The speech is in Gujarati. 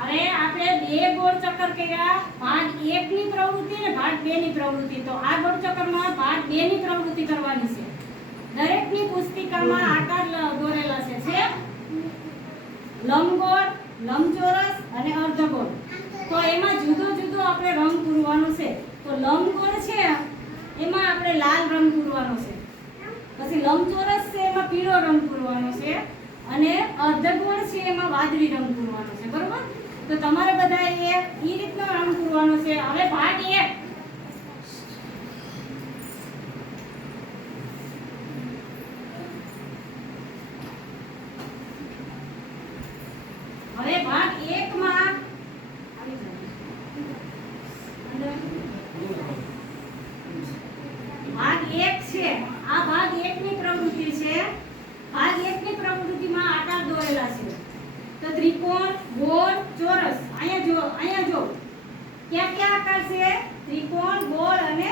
હવે આપણે બે ગોળ ચક્કર કર્યા, ભાગ 1 ની પ્રવૃત્તિ અને ભાગ 2 ની પ્રવૃત્તિ. તો આ ગોળ ચક્કરમાં ભાગ 2 ની પ્રવૃત્તિ કરવાની છે. દરેકની પુસ્તિકામાં આકાર દોરેલા છે લંબગોળ, લંબચોરસ અને અર્ધગોળ. તો એમાં જુદો જુદો આપણે રંગ પૂરવાનો છે. તો લંબગોળ છે એમાં આપણે લાલ રંગ પૂરવાનો છે, પછી લંબચોરસ છે એમાં પીળો રંગ પૂરવાનો છે, અને અર્ધગોળ છે એમાં વાદળી રંગ પૂરવાનો છે. બરોબર? તો તમારે બધાએ ઈ રીતનો રંગ પૂરવાનો છે. હવે ભાગ 1. હવે ભાગ 1 માં ભાગ 1 છે. આ ભાગ 1 ની પ્રવૃત્તિ છે. ભાગ 1 ની પ્રવૃત્તિમાં આકાર દોરેલા છે. તો ત્રિકોણ, ગોળ, ચોરસ. અહીંયા જો ક્યાં ક્યાં આકાર છે? ત્રિકોણ, ગોળ અને